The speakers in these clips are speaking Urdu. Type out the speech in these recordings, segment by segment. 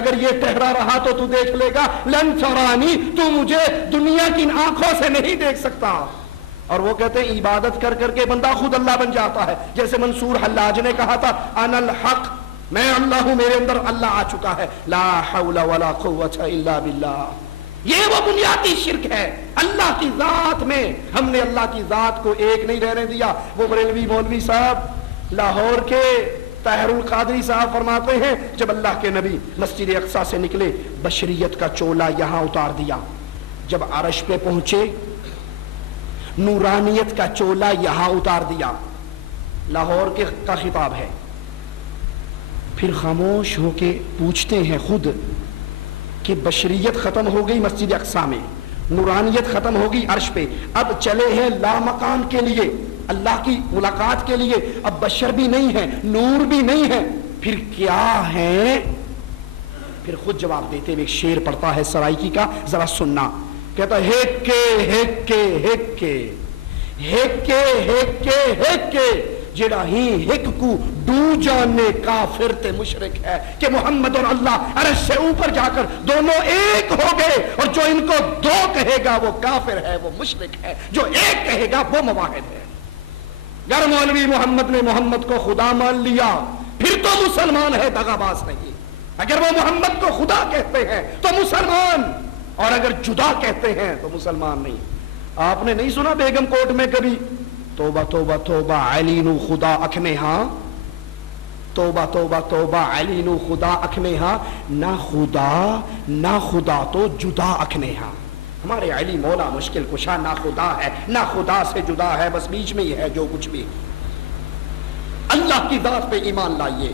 اگر یہ ٹہرا رہا تو تو دیکھ لے گا، لن ترانی، تو مجھے دنیا کی آنکھوں سے نہیں دیکھ سکتا۔ اور وہ کہتے ہیں عبادت کر کر کے بندہ خود اللہ بن جاتا ہے، جیسے منصور حلاج نے کہا تھا انا الحق، میں اللہ ہوں، میرے اندر اللہ آ چکا ہے، لا حول ولا قوت الا باللہ۔ یہ وہ بنیادی شرک ہے اللہ کی ذات میں، ہم نے اللہ کی ذات کو ایک نہیں رہنے دیا۔ وہ بریلوی مولوی صاحب لاہور کے طاہر القادری صاحب فرماتے ہیں جب اللہ کے نبی مسجد اقصی سے نکلے، بشریت کا چولا یہاں اتار دیا، جب عرش پہ پہنچے نورانیت کا چولا یہاں اتار دیا۔ لاہور کے کا خطاب ہے۔ پھر خاموش ہو کے پوچھتے ہیں خود کہ بشریت ختم ہو گئی مسجد اقصی میں، نورانیت ختم ہوگی عرش پہ، اب چلے ہیں لامکان کے لیے، اللہ کی ملاقات کے لیے، اب بشر بھی نہیں ہے، نور بھی نہیں ہے، پھر کیا ہے؟ پھر خود جواب دیتے ہوئے ایک شعر پڑھتا ہے سرائکی کا، ذرا سننا۔ کہتا ہے ہیکے ہیکے ہیکے ہیکے ہیکے ہیکے، جڑا ہی ہک کو دو جانے کافر تے مشرک ہے، کہ محمد اور اللہ عرش سے اوپر جا کر دونوں ایک ہو گئے، اور جو ان کو دو کہے گا وہ کافر ہے، وہ مشرک ہے، جو ایک کہے گا وہ موحد ہے۔ اگر مولوی محمد نے محمد کو خدا مان لیا پھر تو مسلمان ہے، دغا باز نہیں۔ اگر وہ محمد کو خدا کہتے ہیں تو مسلمان، اور اگر جدا کہتے ہیں تو مسلمان نہیں۔ آپ نے نہیں سنا بیگم کوٹ میں کبھی توبہ توبہ توبہ علی نو خدا اکھ میں ہاں، توبہ توبہ توبہ علی نو خدا اکھ میں ہاں، نہ خدا تو جدا اکھ میں ہاں۔ ہمارے علی مولا مشکل کشا نہ خدا ہے نہ خدا سے جدا ہے، بس بیچ میں ہی ہے جو کچھ بھی۔ اللہ کی ذات پہ ایمان لائیے،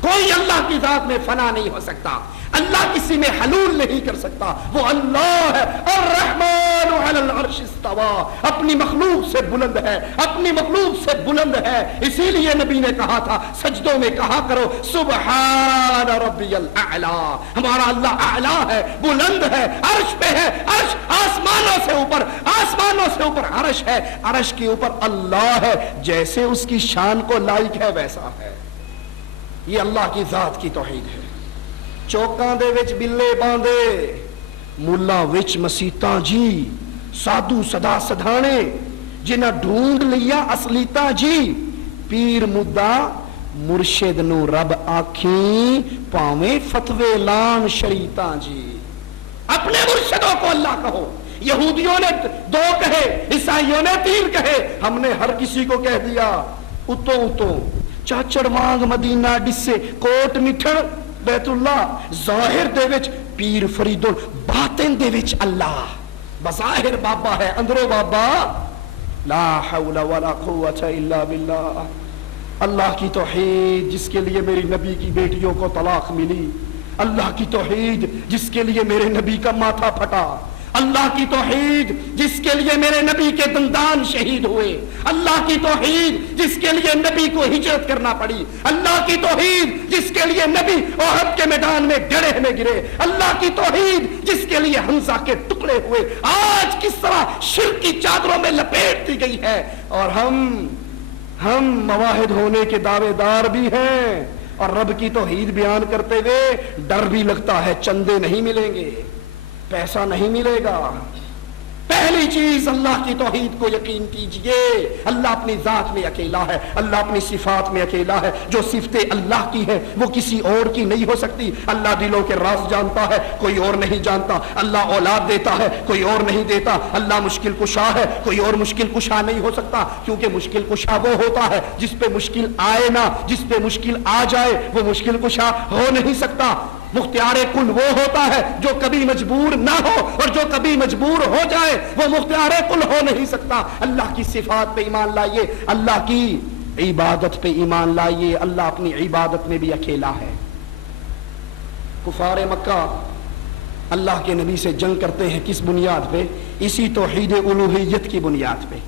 کوئی اللہ کی ذات میں فنا نہیں ہو سکتا، اللہ کسی میں حلول نہیں کر سکتا، وہ اللہ ہے۔ الرحمن علی العرش استوى، اپنی مخلوق سے بلند ہے، اپنی مخلوق سے بلند ہے، اسی لیے نبی نے کہا تھا سجدوں میں کہا کرو سبحان ربی الاعلی، ہمارا اللہ اعلی ہے، بلند ہے، عرش پہ ہے، عرش آسمانوں سے اوپر، آسمانوں سے اوپر عرش ہے، عرش کے اوپر اللہ ہے، جیسے اس کی شان کو لائق ہے ویسا ہے۔ یہ اللہ کی ذات کی توحید ہے۔ چوکاں دے وچ بلے باندھے، ملا وچ مسیتاں جی، سادھو صدا سدھانے، جنہ ڈھونڈ لیا اصلیتاں جی، پیر مدہ مرشد نو رب آکھیں، پاویں فتوے لان شریعتاں جی۔ اپنے مرشدوں کو اللہ کہو، یہودیوں نے دو کہے، عیسائیوں نے تین کہے، ہم نے ہر کسی کو کہہ دیا اتو اتو، چاچڑ مانگ مدینہ ڈسے کوٹ مٹھڑ بیت اللہ، ظاہر دے وچ پیر فرید باطن دے وچ اللہ، بظاہر بابا ہے اندروں بابا، لا حول ولا قوت الا باللہ۔ اللہ کی توحید جس کے لیے میری نبی کی بیٹیوں کو طلاق ملی، اللہ کی توحید جس کے لیے میرے نبی کا ماتھا پھٹا، اللہ کی توحید جس کے لیے میرے نبی کے دندان شہید ہوئے، اللہ کی توحید جس کے لیے نبی کو ہجرت کرنا پڑی، اللہ کی توحید جس کے لیے نبی احد کے میدان میں گڑھے میں گرے، اللہ کی توحید جس کے لیے حمزہ کے ٹکڑے ہوئے، آج کس طرح شرک کی چادروں میں لپیٹ دی گئی ہے، اور ہم مواحد ہونے کے دعوے دار بھی ہیں، اور رب کی توحید بیان کرتے ہوئے ڈر بھی لگتا ہے، چندے نہیں ملیں گے، پیسہ نہیں ملے گا۔ پہلی چیز اللہ کی توحید کو یقین کیجئے، اللہ اپنی ذات میں اکیلا ہے، اللہ اپنی صفات میں اکیلا ہے، جو صفتیں اللہ کی ہیں وہ کسی اور کی نہیں ہو سکتی۔ اللہ دلوں کے راز جانتا ہے، کوئی اور نہیں جانتا، اللہ اولاد دیتا ہے، کوئی اور نہیں دیتا، اللہ مشکل کشا ہے، کوئی اور مشکل کشا نہیں ہو سکتا، کیونکہ مشکل کشا وہ ہوتا ہے جس پہ مشکل آئے نہ، جس پہ مشکل آ جائے وہ مشکل کشا ہو نہیں سکتا۔ مختار کل وہ ہوتا ہے جو کبھی مجبور نہ ہو، اور جو کبھی مجبور ہو جائے وہ مختار کل ہو نہیں سکتا۔ اللہ کی صفات پہ ایمان لائیے، اللہ کی عبادت پہ ایمان لائیے، اللہ اپنی عبادت میں بھی اکیلا ہے۔ کفار مکہ اللہ کے نبی سے جنگ کرتے ہیں کس بنیاد پہ؟ اسی توحید الوہیت کی بنیاد پہ۔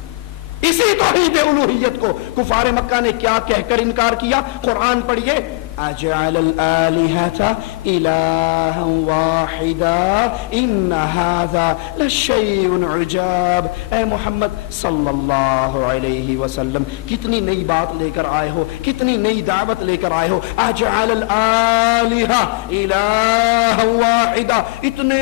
اسی توحید الوہیت کو کفار مکہ نے کیا کہہ کر انکار کیا؟ قرآن پڑھیے، اجعل الآلہۃ الہا واحدا ان ھذا لشیء عجاب۔ اے محمد صلی اللہ علیہ وسلم کتنی نئی بات لے کر آئے ہو، کتنی نئی دعوت لے کر آئے ہو۔ اجعل الآلہۃ الہا واحدا، اتنے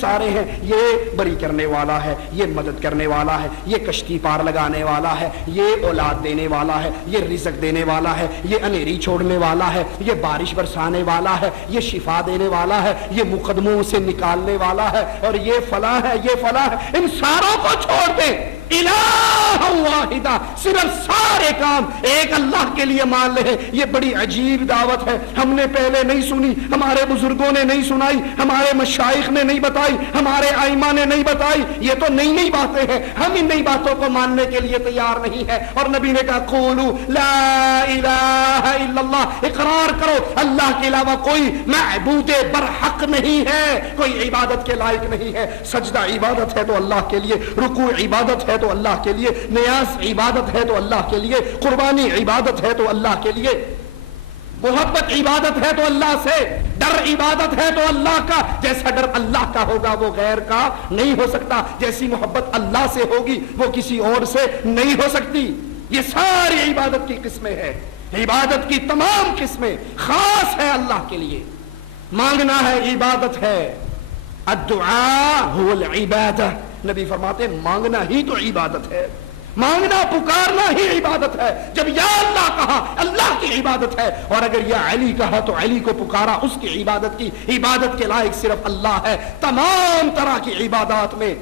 سارے ہیں، یہ بری کرنے والا ہے، یہ مدد کرنے والا ہے، یہ کشتی پار لگانے والا ہے، یہ اولاد دینے والا ہے، یہ رزق دینے والا ہے، یہ انھیری چھوڑنے والا ہے، یہ بارش برسانے والا ہے، یہ شفا دینے والا ہے، یہ مقدموں سے نکالنے والا ہے، اور یہ فلاں ہے، یہ فلاں ہے۔ ان ساروں کو چھوڑ دیں، الہ واحدہ، صرف سارے کام ایک اللہ کے لیے مان لے۔ یہ بڑی عجیب دعوت ہے، ہم نے پہلے نہیں سنی، ہمارے بزرگوں نے نہیں سنائی، ہمارے مشائخ نے نہیں بتائی، ہمارے ائمہ نے نہیں بتائی، یہ تو نئی نئی باتیں ہیں، ہم ان نئی باتوں کو ماننے کے لیے تیار نہیں ہے۔ اور نبی نے کہا قولوا لا الہ الا اللہ، اقرار کرو اللہ کے علاوہ کوئی معبود برحق نہیں ہے، کوئی عبادت کے لائق نہیں ہے۔ سجدہ عبادت ہے تو اللہ کے لیے، رکوع عبادت ہے تو اللہ کے لیے، نیاز عبادت ہے تو اللہ کے لیے، قربانی عبادت ہے تو اللہ کے لیے، محبت عبادت ہے تو اللہ سے، ڈر عبادت ہے تو اللہ کا۔ جیسا ڈر اللہ کا ہوگا وہ غیر کا نہیں ہو سکتا، جیسی محبت اللہ سے ہوگی وہ کسی اور سے نہیں ہو سکتی۔ یہ ساری عبادت کی قسمیں ہیں، عبادت کی تمام قسمیں خاص ہے اللہ کے لیے۔ مانگنا ہے عبادت ہے، الدعاء هو العبادہ، نبی فرماتے ہیں مانگنا ہی تو عبادت ہے، مانگنا پکارنا ہی عبادت ہے۔ جب یا اللہ کہا اللہ کی عبادت ہے، اور اگر یا علی کہا تو علی کو پکارا، اس کی عبادت کی، عبادت کے لائق صرف اللہ ہے۔ تمام طرح کی عبادات میں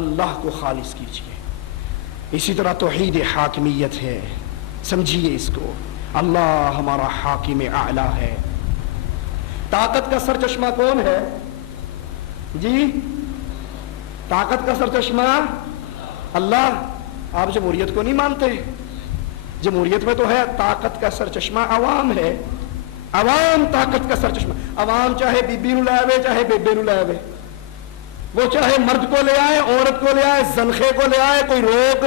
اللہ کو خالص کیجیے۔ اسی طرح توحید حاکمیت ہے، سمجھیے اس کو، اللہ ہمارا حاکم اعلی ہے۔ طاقت کا سرچشمہ کون ہے جی؟ طاقت کا سرچشمہ اللہ۔ آپ جمہوریت کو نہیں مانتے؟ جمہوریت میں تو ہے طاقت کا سرچشمہ عوام ہے، عوام طاقت کا سرچشمہ۔ عوام چاہے بی بی نو لے آوے، چاہے بیبے نو لے آوے، وہ چاہے مرد کو لے آئے، عورت کو لے آئے، زنخے کو لے آئے، کوئی روک،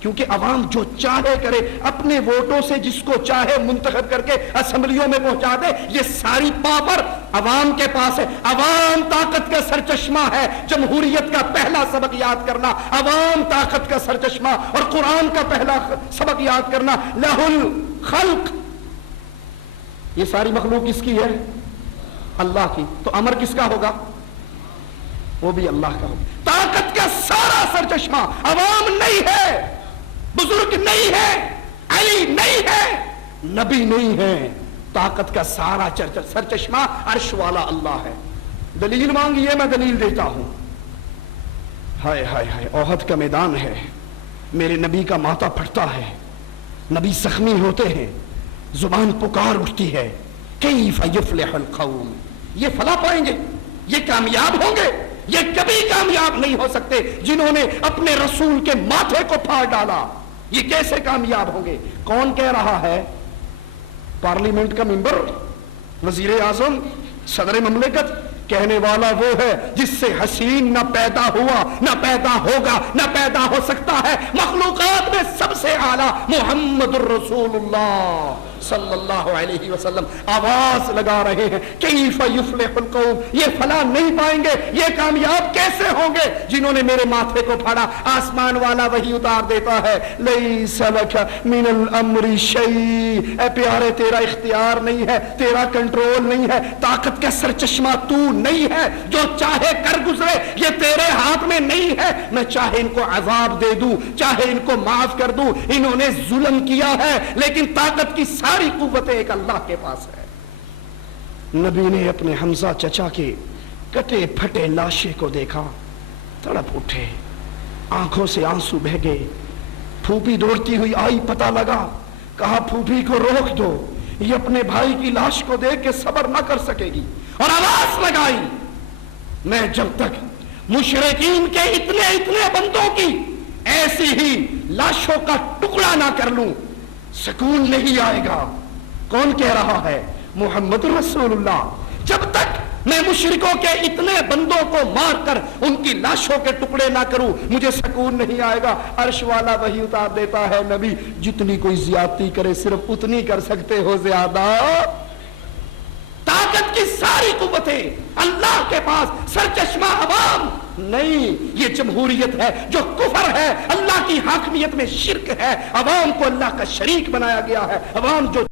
کیونکہ عوام جو چاہے کرے، اپنے ووٹوں سے جس کو چاہے منتخب کر کے اسمبلیوں میں پہنچا دے، یہ ساری پاور عوام کے پاس ہے۔ عوام طاقت کا سرچشمہ ہے۔ جمہوریت کا پہلا سبق یاد کرنا، عوام طاقت کا سرچشمہ، اور قرآن کا پہلا سبق یاد کرنا، لہ الخلق، یہ ساری مخلوق کس کی ہے؟ اللہ کی۔ تو امر کس کا ہوگا؟ وہ بھی اللہ کا ہوگا۔ طاقت کا سارا سرچشمہ عوام نہیں ہے، بزرگ نہیں ہے، علی نہیں ہے، نبی نہیں ہے، طاقت کا سارا سرچشمہ عرش والا اللہ ہے۔ دلیل مانگیے، میں دلیل دیتا ہوں۔ ہائے ہائے ہائے، احد کا میدان ہے، میرے نبی کا ماتھا پھٹتا ہے، نبی زخمی ہوتے ہیں، زبان پکار اٹھتی ہے، کیف یفلح القوم، یہ فلاح پائیں گے، یہ کامیاب ہوں گے، یہ کبھی کامیاب نہیں ہو سکتے جنہوں نے اپنے رسول کے ماتھے کو پھاڑ ڈالا۔ یہ کیسے کامیاب ہوں گے؟ کون کہہ رہا ہے؟ پارلیمنٹ کا ممبر، وزیر اعظم، صدر مملکت؟ کہنے والا وہ ہے جس سے حسین نہ پیدا ہوا، نہ پیدا ہوگا، نہ پیدا ہو سکتا ہے۔ مخلوقات میں سب سے اعلیٰ محمد الرسول اللہ صلی اللہ علیہ وسلم آواز لگا رہے ہیں، کیف یفلح القوم، یہ فلاح نہیں پائیں گے، یہ کامیاب کیسے ہوں گے جنہوں نے میرے ماتھے کو پھاڑا۔ آسمان والا وہی اتار دیتا ہے، لیس لک من الامر شیء، اے پیارے تیرا اختیار نہیں ہے، تیرا کنٹرول نہیں ہے، طاقت کا سرچشمہ تو نہیں ہے، جو چاہے کر گزرے، یہ تیرے ہاتھ میں نہیں ہے۔ میں چاہے ان کو عذاب دے دوں، چاہے ان کو معاف کر دوں، انہوں نے ظلم کیا ہے، لیکن طاقت کی ساری قوتیں ایک اللہ کے پاس ہے۔ نبی نے اپنے حمزہ چچا کے کٹے پھٹے لاشے کو دیکھا، تڑپ اٹھے، آنکھوں سے آنسو بہہ گئے۔ پھوپھی دوڑتی ہوئی آئی، پتہ لگا، کہا پھوپھی کو روک دو، یہ اپنے بھائی کی لاش کو دیکھ کے صبر نہ کر سکے گی، اور آواز لگائی، میں جب تک مشرکین کے اتنے بندوں کی ایسی ہی لاشوں کا ٹکڑا نہ کر لوں سکون نہیں آئے گا۔ کون کہہ رہا ہے؟ محمد رسول اللہ۔ جب تک میں مشرکوں کے اتنے بندوں کو مار کر ان کی لاشوں کے ٹکڑے نہ کروں مجھے سکون نہیں آئے گا۔ عرش والا وہی اتار دیتا ہے، نبی جتنی کوئی زیادتی کرے صرف اتنی کر سکتے ہو، زیادہ طاقت کی ساری قوتیں اللہ کے پاس، سرچشمہ عوام نہیں. یہ جمہوریت ہے جو کفر ہے، اللہ کی حاکمیت میں شرک ہے، عوام کو اللہ کا شریک بنایا گیا ہے. عوام جو